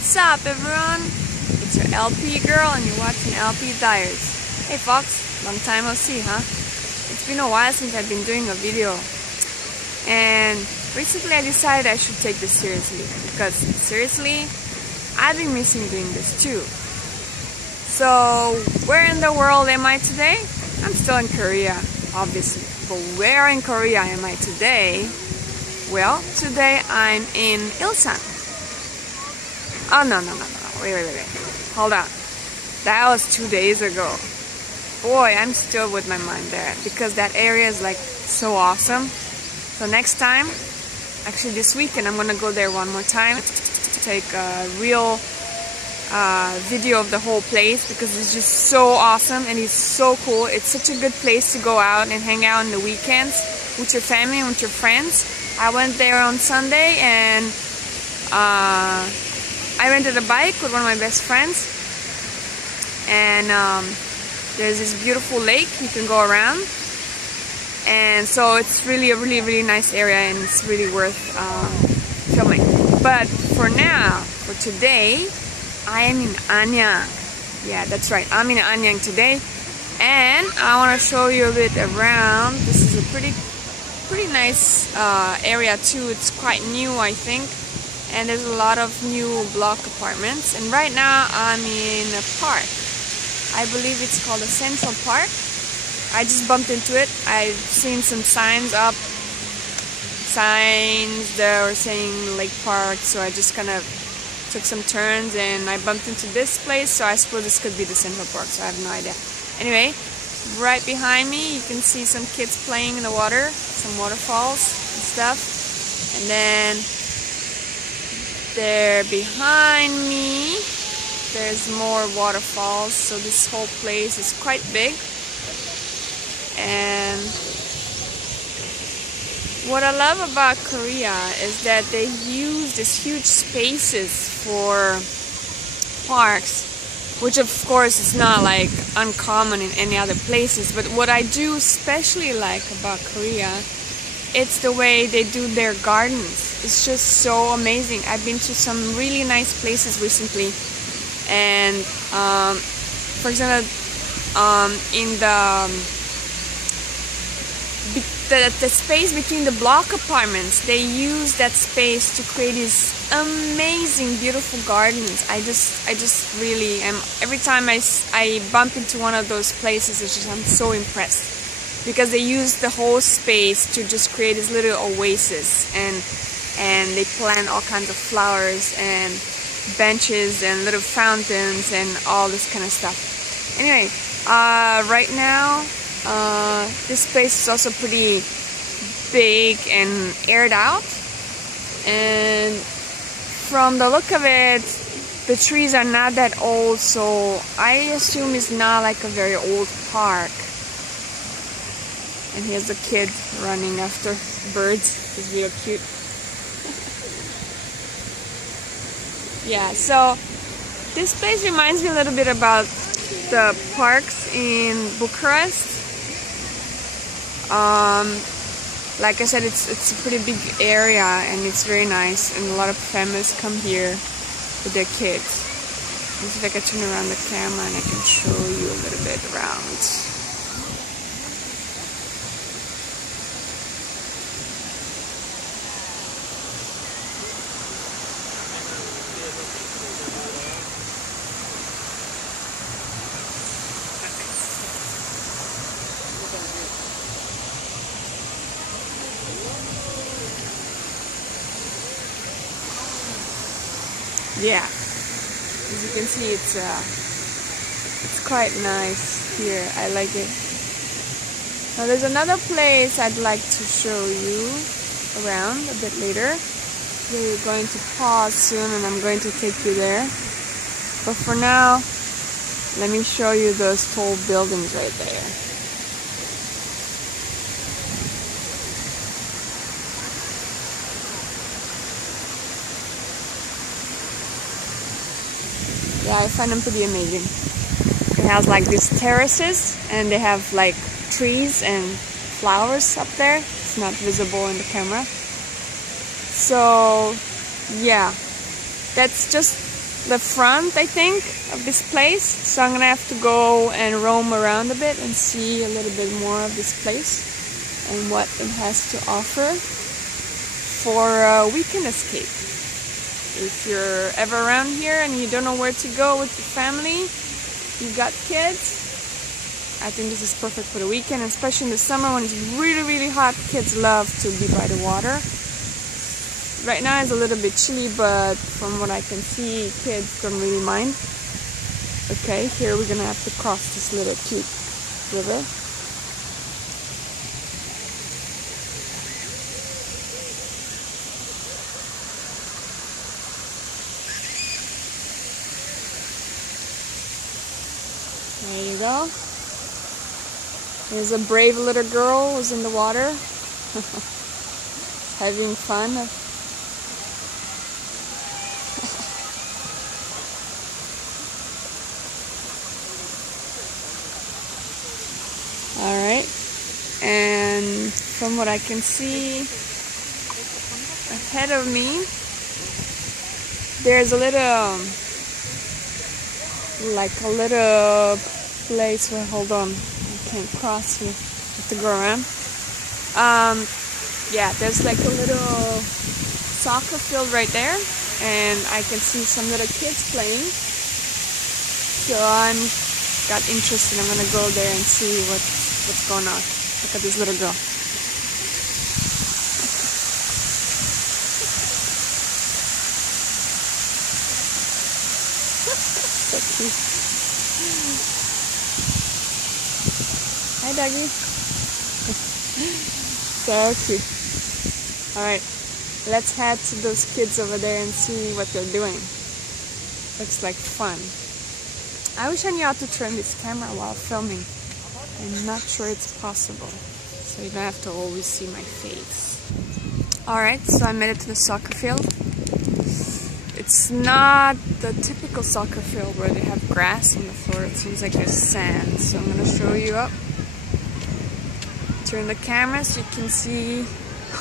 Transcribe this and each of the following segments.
What's up, everyone? It's your LP girl and you're watching LP Diaries. Hey Fox, long time no see, huh? It's been a while since I've been doing a video, and recently I decided I should take this seriously because seriously, I've been missing doing this too. So where in the world am I today? I'm still in Korea, obviously. But where in Korea am I today? Well, today I'm in Ilsan. Oh, no. Wait. Hold on. That was 2 days ago. Boy, I'm still with my mind there because that area is like so awesome. So next time, actually this weekend, I'm gonna go there one more time to take a real video of the whole place because it's just so awesome and it's so cool. It's such a good place to go out and hang out on the weekends with your family and with your friends. I went there on Sunday and I rented a bike with one of my best friends, and there's this beautiful lake you can go around, and so it's really a really nice area and it's really worth filming. But for now, for today, I am in Anyang. Yeah, that's right, I'm in Anyang today, and I want to show you a bit around. This is a pretty nice area too. It's quite new, I think. And there's a lot of new block apartments, and right now I'm in a park. I believe it's called a Central Park. I just bumped into it. I've seen some signs that were saying Lake Park, so I just kind of took some turns and I bumped into this place, so I suppose this could be the Central Park, so I have no idea. Anyway, right behind me you can see some kids playing in the water, some waterfalls and stuff, and then there behind me there's more waterfalls. So this whole place is quite big, and what I love about Korea is that they use these huge spaces for parks, which of course is not like uncommon in any other places. But what I do especially like about Korea, it's the way they do their gardens. It's just so amazing. I've been to some really nice places recently, and for example, in the space between the block apartments, they use that space to create these amazing, beautiful gardens. I just really am. Every time I bump into one of those places, I'm so impressed because they use the whole space to just create this little oasis, and they plant all kinds of flowers and benches and little fountains and all this kind of stuff. Anyway, right now this place is also pretty big and aired out, and from the look of it, the trees are not that old, so I assume it's not like a very old park. And here's a kid running after birds. It's real cute. Yeah, so this place reminds me a little bit about the parks in Bucharest. Like I said, it's a pretty big area and it's very nice, and a lot of families come here with their kids. Let's see if I can turn around the camera and I can show you a little bit around. Yeah, as you can see, it's quite nice here. I like it. Now there's another place I'd like to show you around a bit later. We're going to pause soon and I'm going to take you there. But for now, let me show you those tall buildings right there. Yeah, I find them pretty amazing. It has like these terraces, and they have like trees and flowers up there. It's not visible in the camera. So yeah, that's just the front, I think, of this place. So I'm gonna have to go and roam around a bit and see a little bit more of this place and what it has to offer for a weekend escape. If you're ever around here and you don't know where to go with your family, you've got kids, I think this is perfect for the weekend, especially in the summer when it's really, really hot. Kids love to be by the water. Right now it's a little bit chilly, but from what I can see, kids don't really mind. Okay, here we're gonna have to cross this little cute river. There you go. There's a brave little girl who's in the water. Having fun. Alright. And from what I can see ahead of me, there's a little place where, hold on, I can't cross here, I have to go around. Yeah, there's like a little soccer field right there, and I can see some little kids playing. So I'm got interested. I'm gonna go there and see what's going on. Look at this little girl. So cute. Hi, doggy. So cute. Alright, let's head to those kids over there and see what they're doing. Looks like fun. I wish I knew how to turn this camera while filming. I'm not sure it's possible, so you don't have to always see my face. Alright, so I made it to the soccer field. It's not the typical soccer field where they have grass on the floor. It seems like there's sand, so I'm gonna show you up. Turn the camera so you can see.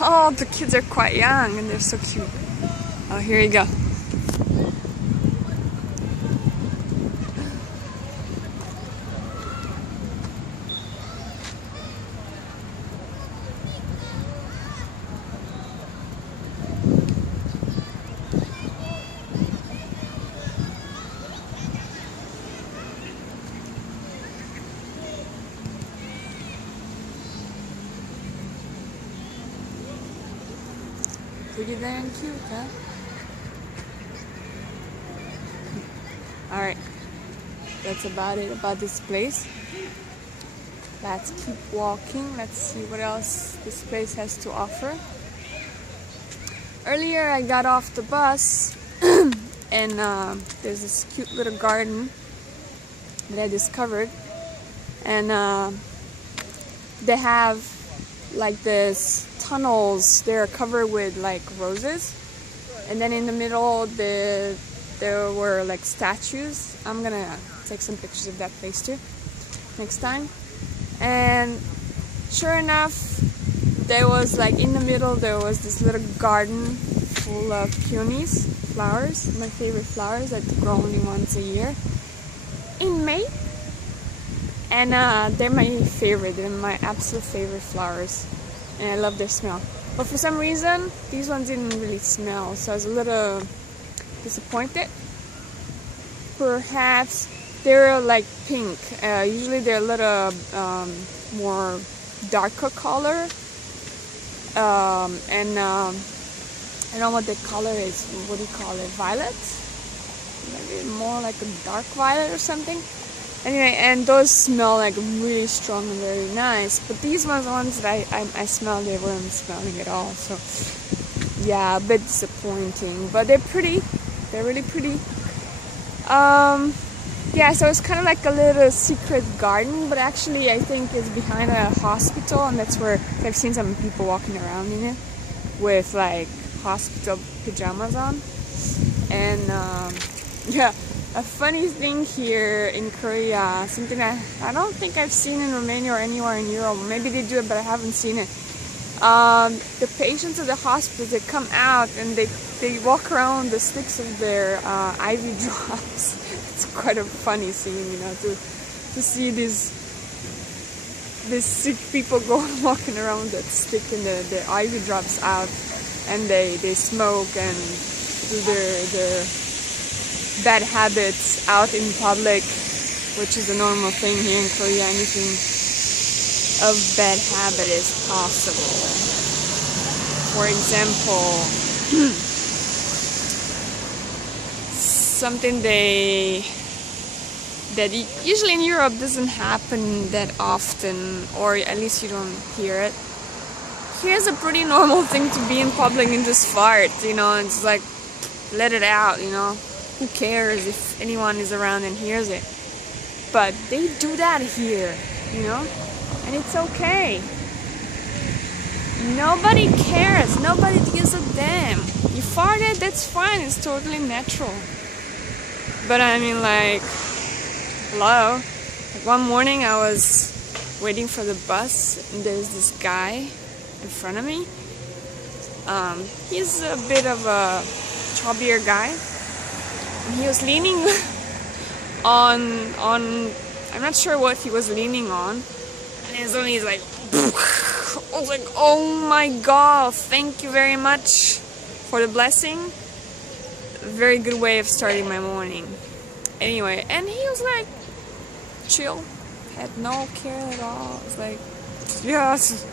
Oh, the kids are quite young and they're so cute. Oh, here you go. Pretty darn cute, huh? Alright, that's about it about this place. Let's keep walking. Let's see what else this place has to offer. Earlier I got off the bus and there's this cute little garden that I discovered, and they have like this tunnels. They're covered with like roses, and then in the middle there were like statues. I'm gonna take some pictures of that place too next time. And sure enough, there was like in the middle there was this little garden full of peonies, flowers, my favorite flowers that grow only once a year in May. And they're my favorite, they're my absolute favorite flowers, and I love their smell. But for some reason, these ones didn't really smell, so I was a little disappointed. Perhaps they're like pink. Usually they're a little more darker color. I don't know what the color is. What do you call it? Violet? Maybe more like a dark violet or something. Anyway, and those smell like really strong and very nice. But these ones are ones that I smell, they weren't smelling at all. So yeah, a bit disappointing. But they're pretty. They're really pretty. Yeah, so it's kind of like a little secret garden, but actually I think it's behind a hospital, and that's where I've seen some people walking around in it with like hospital pajamas on. And yeah, a funny thing here in Korea, something I don't think I've seen in Romania or anywhere in Europe. Maybe they do it, but I haven't seen it. the patients at the hospital, they come out and they walk around the sticks of their IV drops. It's quite a funny scene, you know, to see these sick people walking around with that stick and the IV drops out, and they smoke and do their bad habits out in public, which is a normal thing here in Korea. Anything of bad habit is possible. For example, something that usually in Europe doesn't happen that often, or at least you don't hear it. Here's a pretty normal thing to be in public and just fart, you know, it's like, let it out, you know. Who cares if anyone is around and hears it? But they do that here, you know, and it's okay. Nobody cares, nobody gives a damn. You farted, that's fine, it's totally natural. But I mean, like, hello? Like one morning I was waiting for the bus and there's this guy in front of me. He's a bit of a chubbier guy. And he was leaning on I'm not sure what he was leaning on. And then suddenly he's like, I was like, oh my god, thank you very much for the blessing. A very good way of starting my morning. Anyway, and he was like, chill, had no care at all. It's like, yeah, it's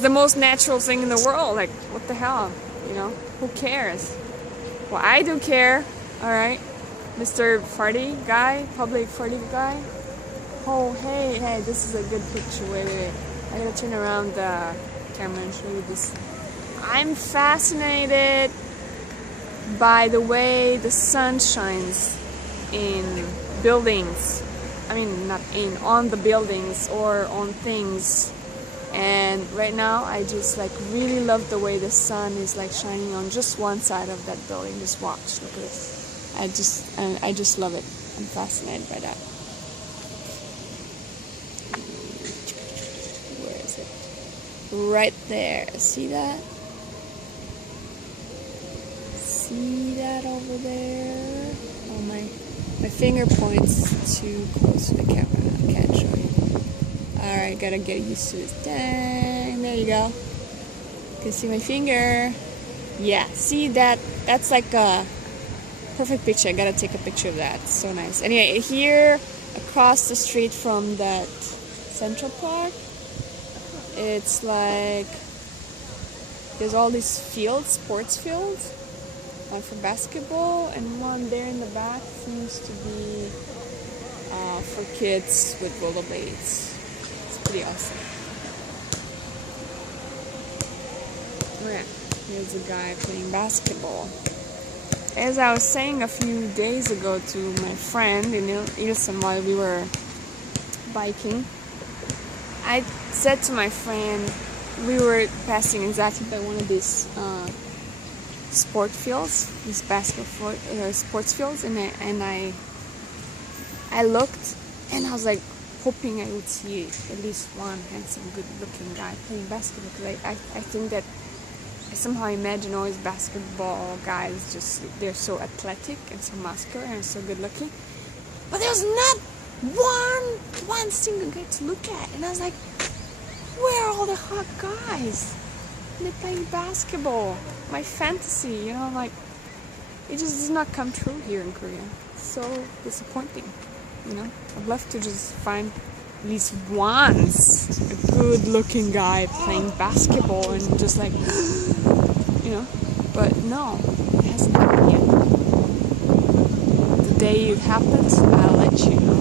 the most natural thing in the world. Like, what the hell, you know? Who cares? Well, I do care. All right, Mr. Farty guy, public farty guy. Oh, hey, this is a good picture. Wait. I gotta turn around the camera and show you this. I'm fascinated by the way the sun shines in buildings. I mean, not on the buildings or on things. And right now I just like really love the way the sun is like shining on just one side of that building. Just watch, look at this. I just love it. I'm fascinated by that. Where is it? Right there. See that? See that over there? Oh, my finger points too close to the camera. I can't show you. Alright, gotta get used to this. Dang, there you go. You can see my finger. Yeah, see that? That's like a perfect picture. I gotta take a picture of that. It's so nice. Anyway, here across the street from that Central Park, it's like there's all these fields, sports fields, one for basketball and one there in the back seems to be for kids with rollerblades. It's pretty awesome. Oh yeah, here's a guy playing basketball. As I was saying a few days ago to my friend in Ilsen while we were biking, I said to my friend, we were passing exactly by one of these sport fields, these basketball sports fields, and I looked and I was like hoping I would see at least one handsome, good-looking guy playing basketball, because I think that I somehow imagine always basketball guys, just they're so athletic and so muscular and so good looking, but there's not one single guy to look at, and I was like, where are all the hot guys? And they're playing basketball. My fantasy, you know, like, it just does not come true here in Korea. It's so disappointing, you know. I'd love to just find at least once a good looking guy playing basketball and just like, you know, but no, it hasn't happened yet. The day it happens, I'll let you know.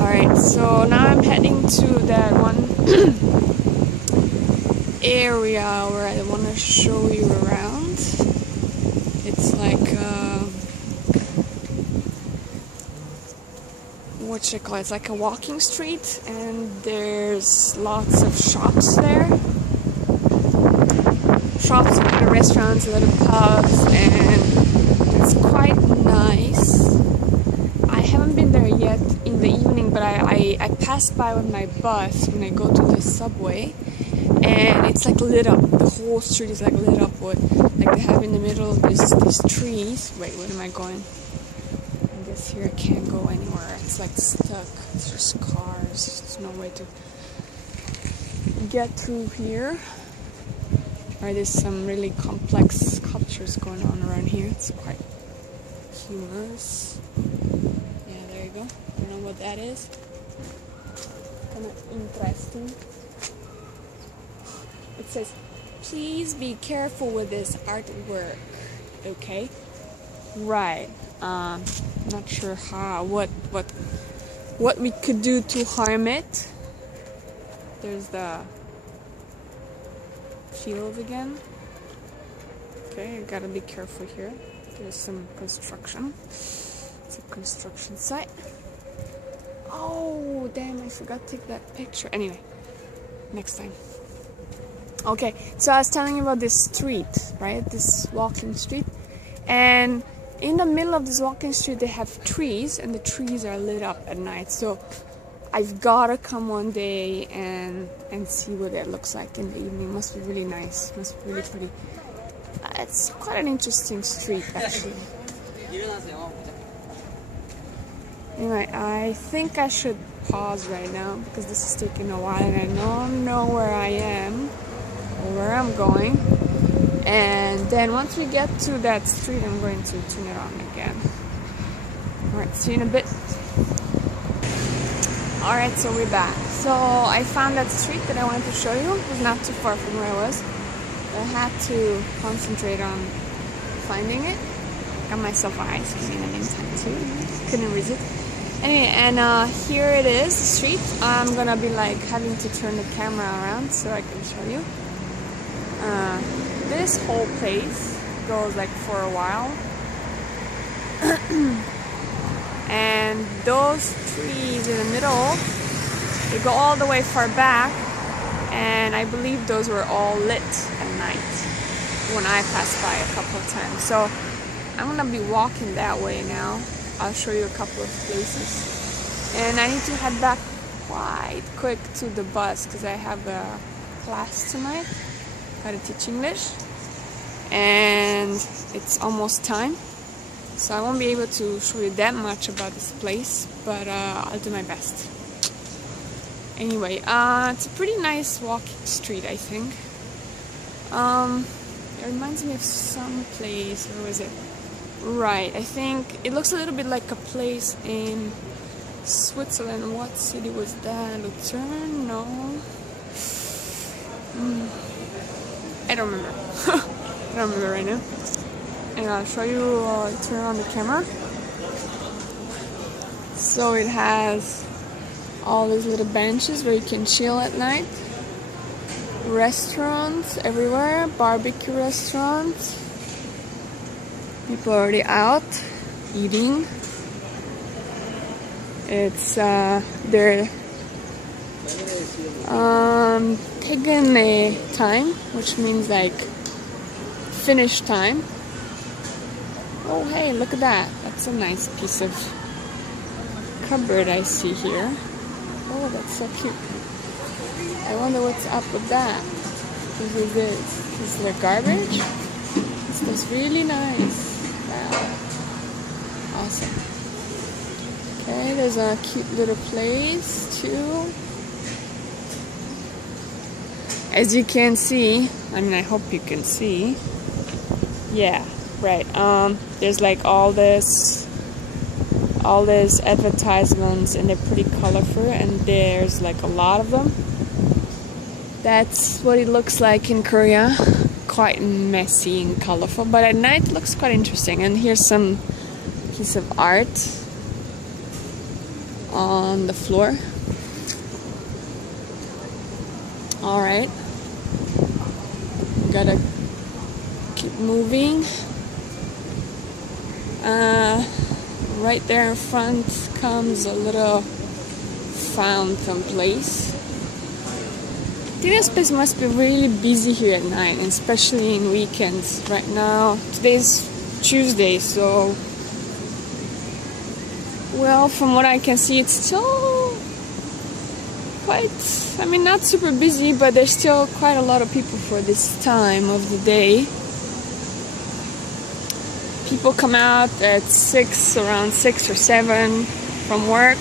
Alright, so now I'm heading to that one area where I want to show you around. It's like what should I call it? It's like a walking street, and there's lots of shops there. Shops, a lot of restaurants, a lot of pubs, and it's quite nice. I haven't been there yet in the evening, but I pass by with my bus when I go to the subway, and it's like lit up. The whole street is like lit up with, like they have in the middle of these trees. Wait, where am I going? I guess here I can't go anywhere. It's like stuck. It's just cars. There's no way to get through here. Right, there's some really complex sculptures going on around here. It's quite humorous. Yeah, there you go. Don't know what that is. Kind of interesting. It says, "Please be careful with this artwork." Okay, right. Not sure how. What we could do to harm it. There's the field again. Okay, I gotta be careful here. There's some construction. It's a construction site. Oh, damn, I forgot to take that picture. Anyway, next time. Okay, so I was telling you about this street, right? This walking street. And in the middle of this walking street, they have trees, and the trees are lit up at night. So I've gotta come one day and see what that looks like in the evening. Must be really nice. Must be really pretty. It's quite an interesting street, actually. Anyway, I think I should pause right now because this is taking a while and I don't know where I am or where I'm going. And then once we get to that street, I'm going to turn it on again. Alright, see you in a bit. Alright, so we're back. So I found that street that I wanted to show you. It was not too far from where I was. I had to concentrate on finding it. Got myself an ice cream in the meantime too. Couldn't resist. Anyway, and here it is, the street. I'm gonna be like having to turn the camera around so I can show you. This whole place goes like for a while. And those trees in the middle, they go all the way far back, and I believe those were all lit at night when I passed by a couple of times. So I'm gonna be walking that way now. I'll show you a couple of places. And I need to head back quite quick to the bus because I have a class tonight, how to teach English, and it's almost time. So I won't be able to show you that much about this place, but I'll do my best. Anyway, it's a pretty nice walking street, I think. It reminds me of some place. Where was it? Right, I think it looks a little bit like a place in Switzerland. What city was that? Lucerne? No. I don't remember. I don't remember right now. And I'll show you, turn on the camera. So it has all these little benches where you can chill at night. Restaurants everywhere, barbecue restaurants. People are already out eating. It's they're taking a time, which means like finish time. Oh hey, look at that. That's a nice piece of cupboard I see here. Oh, that's so cute. I wonder what's up with that. What is this? Is it garbage? This looks really nice. Wow. Awesome. Okay, there's a cute little place too. As you can see, I mean I hope you can see. Yeah, right. There's like all this advertisements and they're pretty colorful and there's like a lot of them. That's what it looks like in Korea. Quite messy and colorful, but at night it looks quite interesting. And here's some piece of art on the floor. Alright, gotta keep moving. Right there in front comes a little fountain place. I think this place must be really busy here at night, and especially in weekends. Right now, today's Tuesday, so well, from what I can see, it's still quite, I mean, not super busy, but there's still quite a lot of people for this time of the day. People come out at 6, around 6 or 7 from work,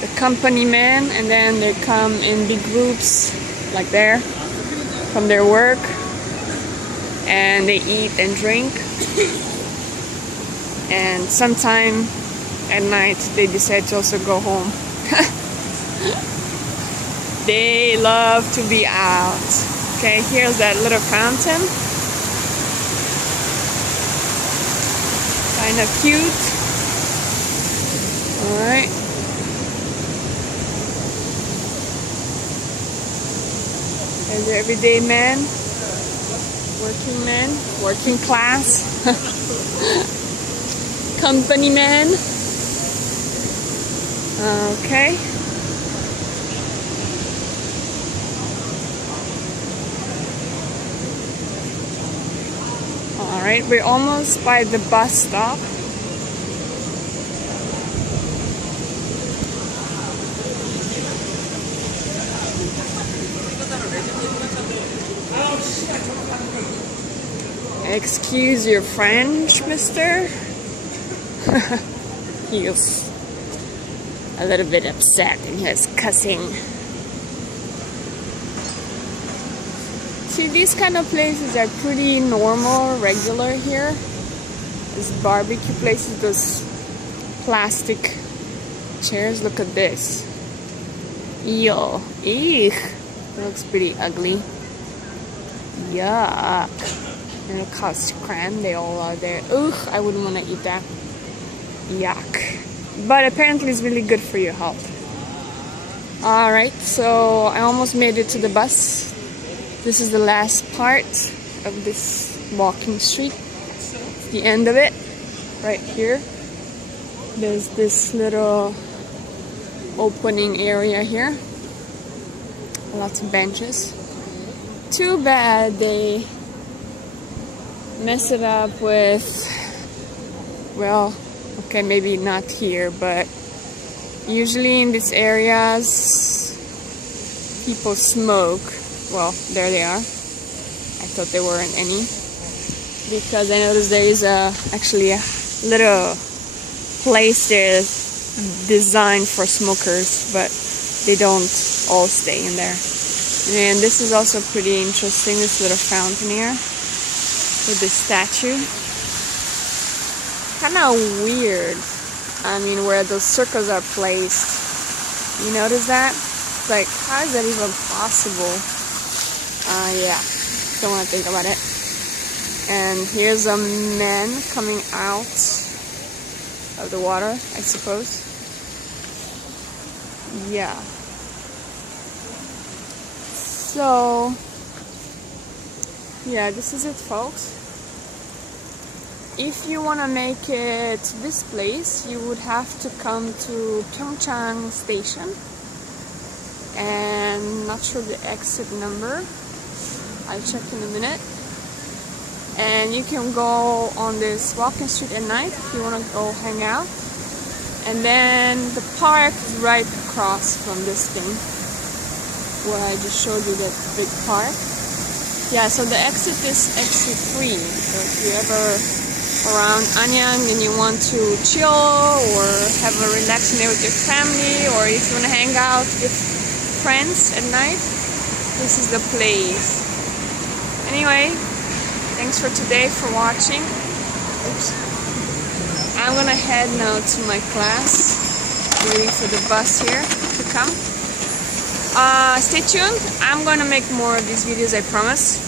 the company men, and then they come in big groups, like there, from their work, and they eat and drink. And sometime at night they decide to also go home. They love to be out. Okay, here's that little fountain. Kind of cute. Alright. There's the everyday man. Working man. Working class. Company man. Okay. Alright, we're almost by the bus stop. Excuse your French, mister? He was a little bit upset and he was cussing. See, these kind of places are pretty normal, regular here. These barbecue places, those plastic chairs. Look at this. Ew. Eek. It looks pretty ugly. Yuck. And look how scram they all are there. Ugh, I wouldn't want to eat that. Yuck. But apparently it's really good for your health. Alright, so I almost made it to the bus. This is the last part of this walking street. It's the end of it. Right here. There's this little opening area here. Lots of benches. Too bad they mess it up with, well, okay, maybe not here, but usually in these areas people smoke. Well, there they are. I thought there weren't any, because I noticed there is actually a little place there designed for smokers, but they don't all stay in there. And this is also pretty interesting, this little fountain here with this statue. Kind of weird. I mean, where those circles are placed. You notice that? It's like, how is that even possible? Yeah, don't want to think about it. And here's a man coming out of the water, I suppose. Yeah. So, yeah, this is it, folks. If you want to make it to this place, you would have to come to Pyeongchang station. And not sure the exit number. I'll check in a minute. And you can go on this walking street at night if you want to go hang out. And then the park is right across from this thing where I just showed you that big park. Yeah, so the exit is exit 3. So if you're ever around Anyang and you want to chill or have a relaxing day with your family, or if you want to hang out with friends at night, this is the place. Anyway, thanks for today, for watching. Oops. I'm gonna head now to my class, waiting for the bus here to come. Stay tuned. I'm gonna make more of these videos, I promise.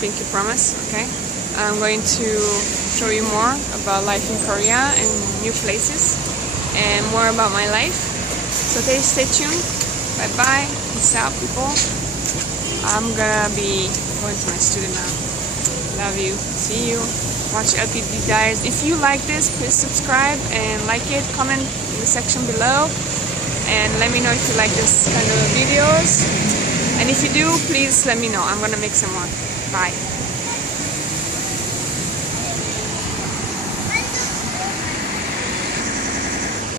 Pinky promise, okay? I'm going to show you more about life in Korea and new places and more about my life. So stay tuned. Bye bye. Peace out, people. I'm gonna be going to my studio now. Love you. See you. Watch LPD Diaries. If you like this, please subscribe and like it. Comment in the section below. And let me know if you like this kind of videos. And if you do, please let me know. I'm gonna make some more. Bye.